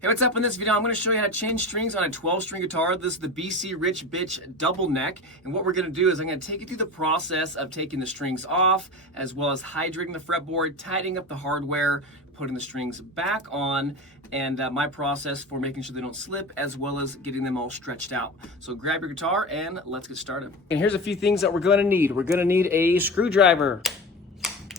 Hey, what's up? In this video, I'm going to show you how to change strings on a 12-string guitar. This is the BC Rich Bitch double neck. And what we're going to do is I'm going to take you through the process of taking the strings off, as well as hydrating the fretboard, tightening up the hardware, putting the strings back on, and my process for making sure they don't slip, as well as getting them all stretched out. So grab your guitar and let's get started. And here's a few things that we're going to need. We're going to need a screwdriver.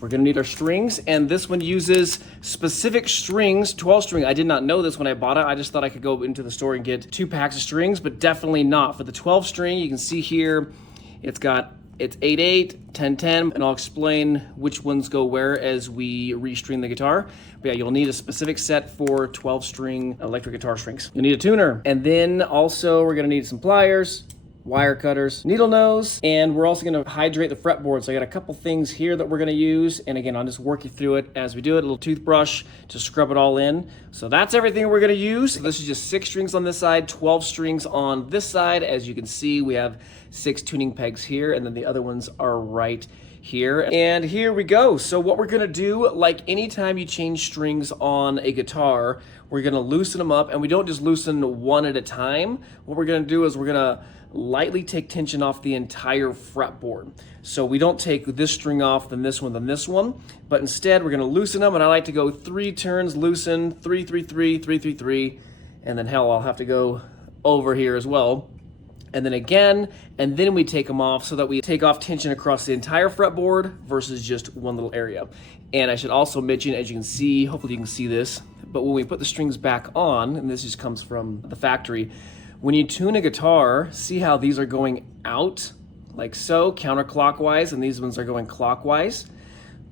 We're gonna need our strings, and this one uses specific strings, 12 string. I did not know this when I bought it. I just thought I could go into the store and get 2 packs of strings, but definitely not. For the 12 string, you can see here, it's 8/8, 10/10, and I'll explain which ones go where as we restring the guitar. But yeah, you'll need a specific set for 12 string electric guitar strings. You'll need a tuner, and then also we're gonna need some pliers, wire cutters, needle nose, and we're also gonna hydrate the fretboard. So I got a couple things here that we're gonna use, and again, I'll just work you through it as we do it. A little toothbrush to scrub it all in. So that's everything we're gonna use. So this is just 6 strings on this side, 12 strings on this side. As you can see, we have 6 tuning pegs here, and then the other ones are right here. And here we go. So what we're gonna do, like anytime you change strings on a guitar, we're gonna loosen them up, and we don't just loosen one at a time. What we're gonna do is we're gonna lightly take tension off the entire fretboard. So we don't take this string off, then this one, but instead we're gonna loosen them, and I like to go 3 turns, loosen, 3, 3, 3, 3, 3, 3, and then hell, I'll have to go over here as well. And then again, and then we take them off so that we take off tension across the entire fretboard versus just one little area. And I should also mention, as you can see, hopefully you can see this, but when we put the strings back on, and this just comes from the factory, when you tune a guitar, see how these are going out like so, counterclockwise, and these ones are going clockwise.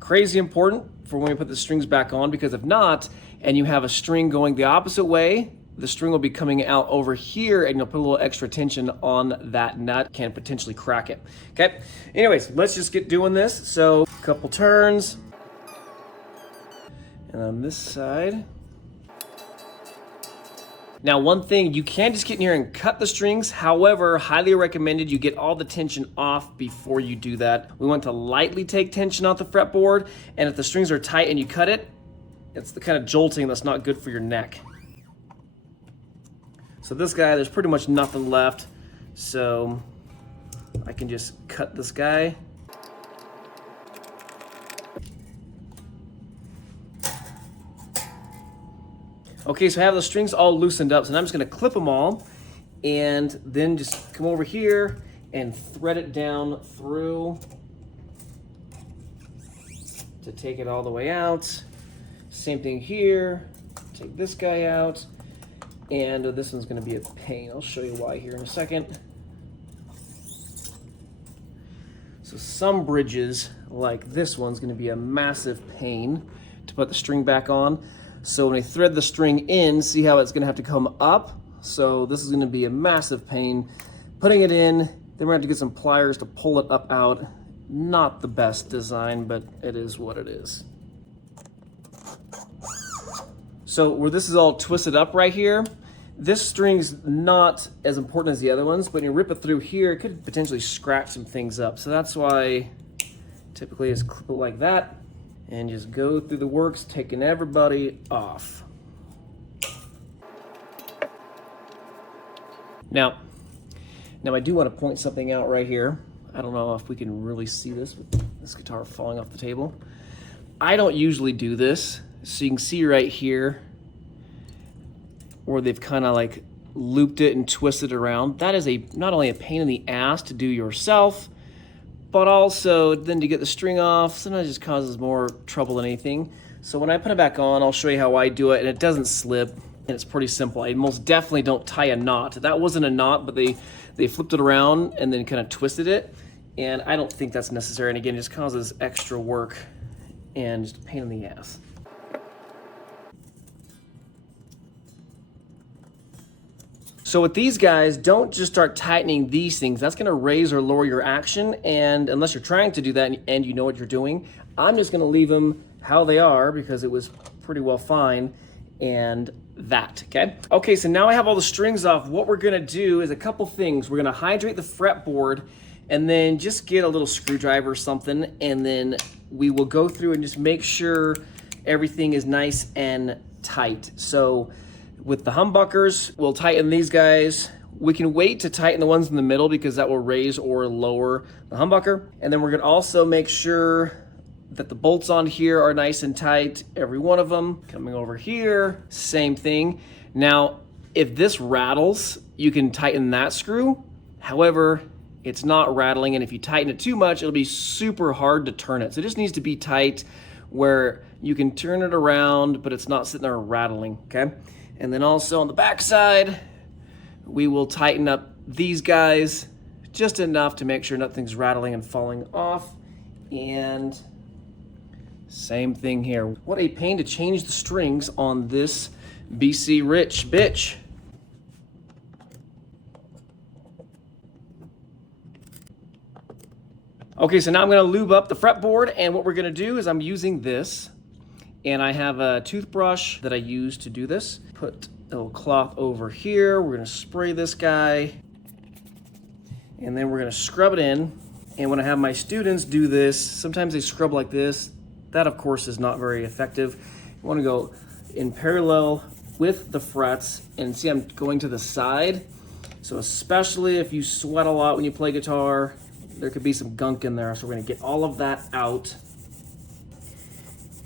Crazy important for when we put the strings back on, because if not, and you have a string going the opposite way, the string will be coming out over here, and you'll put a little extra tension on that nut, can potentially crack it. Okay, anyways, let's just get doing this. So a couple turns, and on this side. Now, one thing, you can just get in here and cut the strings. However, highly recommended you get all the tension off before you do that. We want to lightly take tension off the fretboard, and if the strings are tight and you cut it, it's the kind of jolting that's not good for your neck. So this guy, there's pretty much nothing left, so I can just cut this guy. Okay, so I have the strings all loosened up, so now I'm just gonna clip them all, and then just come over here and thread it down through to take it all the way out. Same thing here, take this guy out, and this one's gonna be a pain. I'll show you why here in a second. So some bridges, like this one's gonna be a massive pain to put the string back on. So when I thread the string in, see how it's gonna have to come up? So this is gonna be a massive pain. Putting it in, then we're gonna have to get some pliers to pull it up out. Not the best design, but it is what it is. So where this is all twisted up right here, this string's not as important as the other ones, but when you rip it through here, it could potentially scratch some things up. So that's why typically it's clip it like that, and just go through the works, taking everybody off. Now I do want to point something out right here. I don't know if we can really see this with this guitar falling off the table. I don't usually do this. So you can see right here where they've kind of like looped it and twisted it around. That is not only a pain in the ass to do yourself, but also then to get the string off, sometimes it just causes more trouble than anything. So when I put it back on, I'll show you how I do it, and it doesn't slip, and it's pretty simple. I most definitely don't tie a knot. That wasn't a knot, but they flipped it around and then kind of twisted it, and I don't think that's necessary. And again, it just causes extra work and just a pain in the ass. So with these guys, don't just start tightening these things. That's gonna raise or lower your action, and unless you're trying to do that and you know what you're doing, I'm just gonna leave them how they are because it was pretty well fine, and that, okay? Okay, so now I have all the strings off. What we're gonna do is a couple things. We're gonna hydrate the fretboard, and then just get a little screwdriver or something, and then we will go through and just make sure everything is nice and tight. So with the humbuckers, we'll tighten these guys. We can wait to tighten the ones in the middle because that will raise or lower the humbucker. And then we're gonna also make sure that the bolts on here are nice and tight, every one of them. Coming over here, same thing. Now, if this rattles, you can tighten that screw. However, it's not rattling, and if you tighten it too much, it'll be super hard to turn it. So it just needs to be tight where you can turn it around, but it's not sitting there rattling, okay? And then also on the back side, we will tighten up these guys just enough to make sure nothing's rattling and falling off. And same thing here. What a pain to change the strings on this BC Rich bitch. Okay, so now I'm gonna lube up the fretboard, and what we're gonna do is I'm using this, and I have a toothbrush that I use to do this. Put a little cloth over here. We're gonna spray this guy, and then we're gonna scrub it in. And when I have my students do this, sometimes they scrub like this. That, of course, is not very effective. You wanna go in parallel with the frets, and see I'm going to the side. So especially if you sweat a lot when you play guitar, there could be some gunk in there, so we're gonna get all of that out.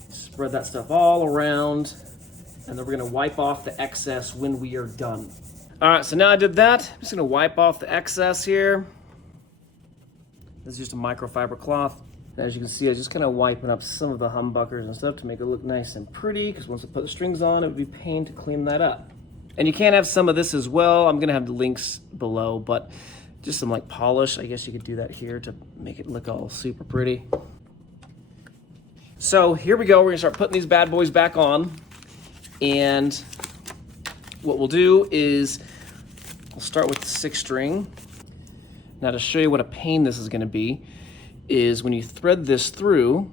Spread that stuff all around, and then we're gonna wipe off the excess when we are done. All right, so now I did that. I'm just gonna wipe off the excess here. This is just a microfiber cloth. As you can see, I was just kind of wiping up some of the humbuckers and stuff to make it look nice and pretty, because once I put the strings on, it would be a pain to clean that up. And you can have some of this as well. I'm gonna have the links below, but just some like polish. I guess you could do that here to make it look all super pretty. So here we go. We're gonna start putting these bad boys back on. And what we'll do is we'll start with the 6-string. Now to show you what a pain this is gonna be is when you thread this through,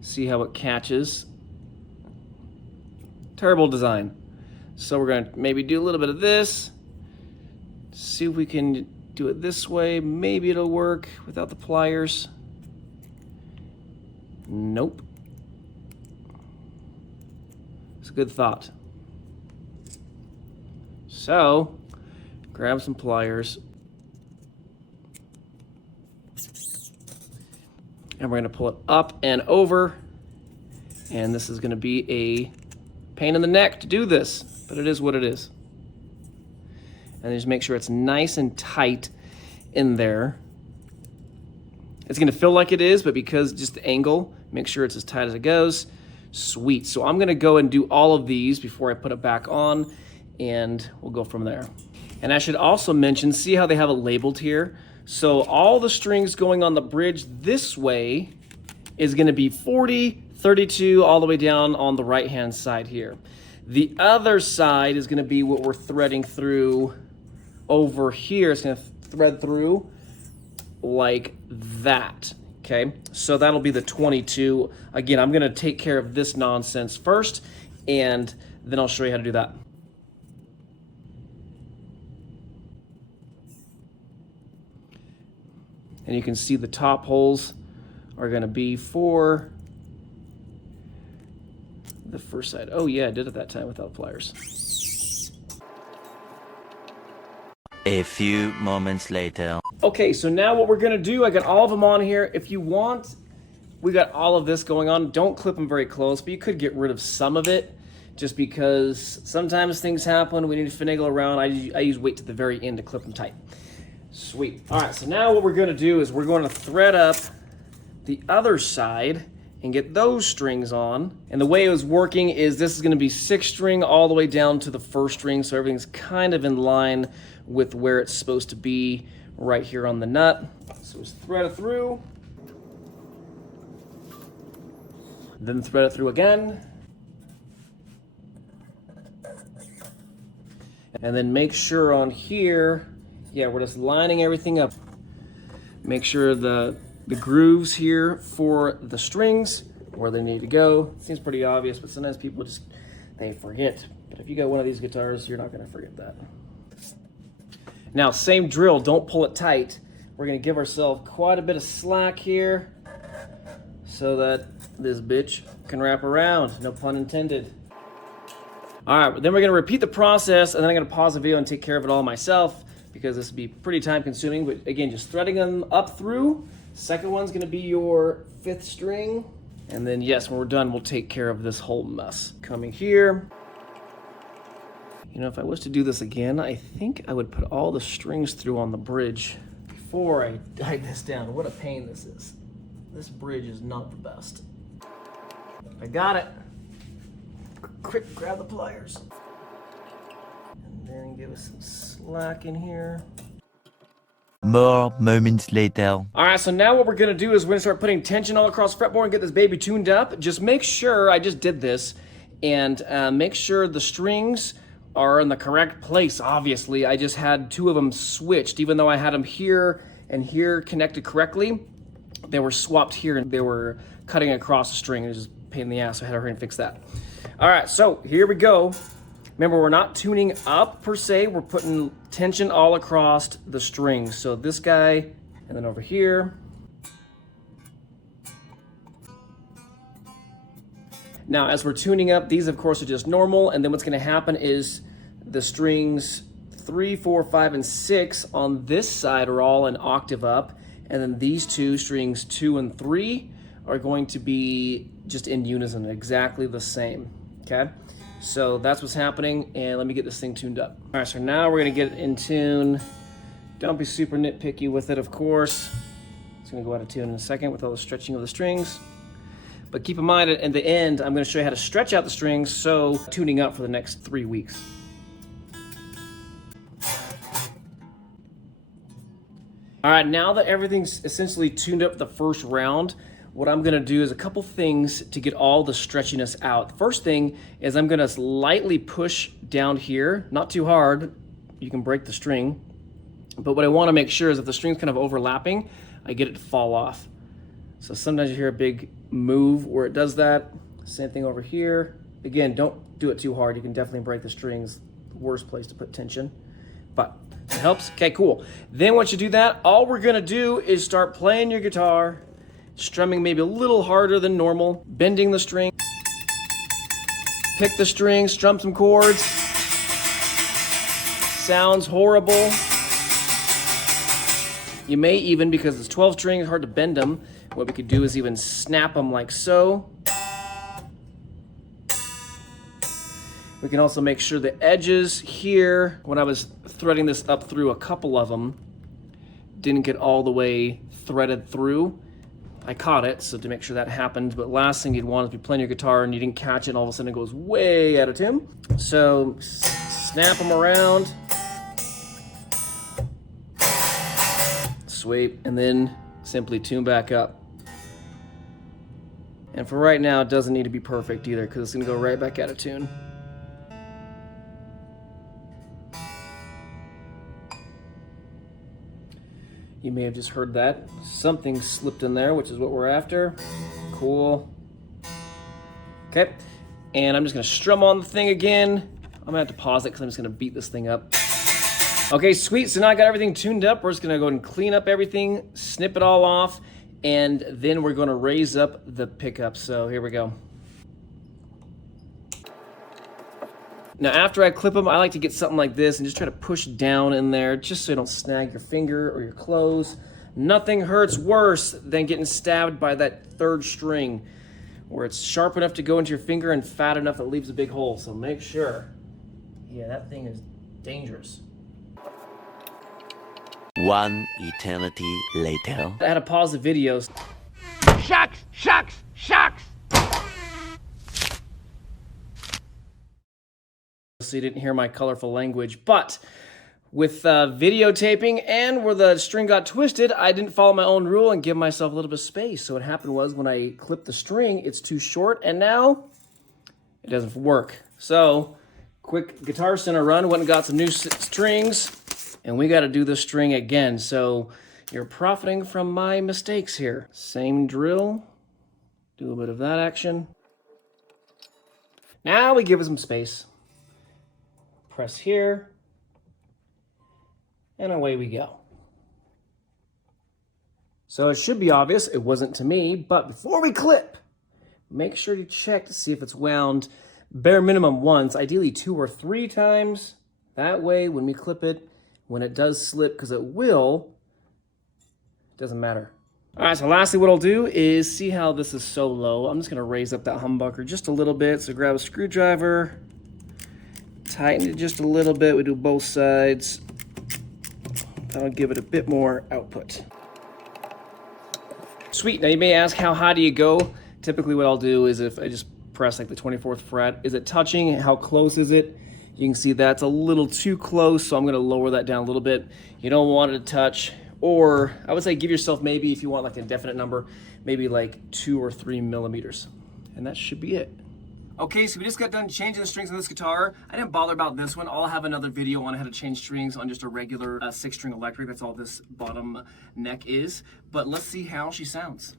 see how it catches? Terrible design. So we're gonna maybe do a little bit of this. See if we can do it this way. Maybe it'll work without the pliers. Nope. It's a good thought. So, grab some pliers. And we're gonna pull it up and over. And this is gonna be a pain in the neck to do this, but it is what it is. And just make sure it's nice and tight in there. It's gonna feel like it is, but because just the angle, make sure it's as tight as it goes. Sweet, so I'm gonna go and do all of these before I put it back on, and we'll go from there. And I should also mention, see how they have it labeled here? So all the strings going on the bridge this way is gonna be 40, 32, all the way down on the right-hand side here. The other side is gonna be what we're threading through over here. It's gonna thread through like that, okay? So that'll be the 22. Again, I'm gonna take care of this nonsense first, and then I'll show you how to do that. And you can see the top holes are gonna be for the first side. Oh yeah, I did it that time without pliers. A few moments later. Okay, so now what we're gonna do, I got all of them on here. If you want, we got all of this going on. Don't clip them very close, but you could get rid of some of it just because sometimes things happen. We need to finagle around. I use wait to the very end to clip them tight. Sweet. All right, so now what we're gonna do is we're gonna thread up the other side and get those strings on. And the way it was working is this is gonna be 6-string all the way down to the 1st string, so everything's kind of in line with where it's supposed to be right here on the nut. So let's thread it through. Then thread it through again. And then make sure on here, yeah, we're just lining everything up. Make sure the grooves here for the strings, where they need to go. Seems pretty obvious, but sometimes people just, they forget. But if you got one of these guitars, you're not gonna forget that. Now, same drill, don't pull it tight. We're gonna give ourselves quite a bit of slack here so that this bitch can wrap around, no pun intended. All right, then we're gonna repeat the process, and then I'm gonna pause the video and take care of it all myself, because this would be pretty time consuming. But again, just threading them up through. Second one's gonna be your 5th string. And then yes, when we're done, we'll take care of this whole mess. Coming here. You know, if I was to do this again, I think I would put all the strings through on the bridge before I tied this down. What a pain this is. This bridge is not the best. I got it. Quick, grab the pliers. And then give us some slack in here. More moments later. All right, so now what we're gonna do is we're gonna start putting tension all across the fretboard and get this baby tuned up. Just make sure, I just did this, and make sure the strings are in the correct place, obviously. I just had 2 of them switched. Even though I had them here and here connected correctly, they were swapped here and they were cutting across the string. It was just a pain in the ass, so I had to hurry and fix that. All right, so here we go. Remember, we're not tuning up per se, we're putting tension all across the strings. So this guy, and then over here. Now, as we're tuning up, these of course are just normal, and then what's gonna happen is the strings 3, 4, 5, and 6 on this side are all an octave up, and then these 2 strings 2 and 3 are going to be just in unison, exactly the same, okay? So that's what's happening, and let me get this thing tuned up. All right, so now we're gonna get it in tune. Don't be super nitpicky with it, of course. It's gonna go out of tune in a second with all the stretching of the strings. But keep in mind, at the end, I'm gonna show you how to stretch out the strings, so tuning up for the next 3 weeks. All right, now that everything's essentially tuned up the first round, what I'm gonna do is a couple things to get all the stretchiness out. The first thing is I'm gonna lightly push down here, not too hard, you can break the string, but what I wanna make sure is if the string's kind of overlapping, I get it to fall off. So sometimes you hear a big move where it does that. Same thing over here. Again, don't do it too hard. You can definitely break the strings. The worst place to put tension, but it helps. Okay, cool. Then once you do that, all we're gonna do is start playing your guitar, strumming maybe a little harder than normal, bending the string, pick the string, strum some chords. Sounds horrible. You may even, because it's 12 strings, hard to bend them, what we could do is even snap them like so. We can also make sure the edges here, when I was threading this up through, a couple of them didn't get all the way threaded through. I caught it, so to make sure that happened, but last thing you'd want is be playing your guitar and you didn't catch it and all of a sudden it goes way out of tune. So snap them around, sweep, and then simply tune back up. And for right now, it doesn't need to be perfect either, because it's gonna go right back out of tune. You may have just heard that. Something slipped in there, which is what we're after. Cool. Okay, and I'm just gonna strum on the thing again. I'm gonna have to pause it because I'm just gonna beat this thing up. Okay, sweet, so now I got everything tuned up. We're just gonna go ahead and clean up everything, snip it all off, and then we're gonna raise up the pickup. So here we go. Now after I clip them, I like to get something like this and just try to push down in there just so you don't snag your finger or your clothes. Nothing hurts worse than getting stabbed by that 3rd string where it's sharp enough to go into your finger and fat enough that it leaves a big hole. So make sure. Yeah, that thing is dangerous. One eternity later. I had to pause the video. Shucks, shucks, shucks! So you didn't hear my colorful language, but with videotaping and where the string got twisted, I didn't follow my own rule and give myself a little bit of space. So what happened was when I clipped the string, it's too short, and now it doesn't work. So quick Guitar Center run, went and got some new strings, and we got to do the string again. So you're profiting from my mistakes here. Same drill, do a bit of that action. Now we give it some space. Press here, and away we go. So it should be obvious, it wasn't to me, but before we clip, make sure you check to see if it's wound bare minimum once, ideally 2 or 3 times. That way, when we clip it, when it does slip, because it will, it doesn't matter. All right, so lastly what I'll do is see how this is so low. I'm just gonna raise up that humbucker just a little bit. So grab a screwdriver, tighten it just a little bit. We do both sides. That'll give it a bit more output. Sweet, now you may ask, how high do you go? Typically what I'll do is if I just press like the 24th fret, is it touching? How close is it? You can see that's a little too close, so I'm gonna lower that down a little bit. You don't want it to touch, or I would say give yourself maybe, if you want like an indefinite number, maybe like 2 or 3 millimeters. And that should be it. Okay, so we just got done changing the strings on this guitar. I didn't bother about this one. I'll have another video on how to change strings on just a regular 6-string electric. That's all this bottom neck is. But let's see how she sounds.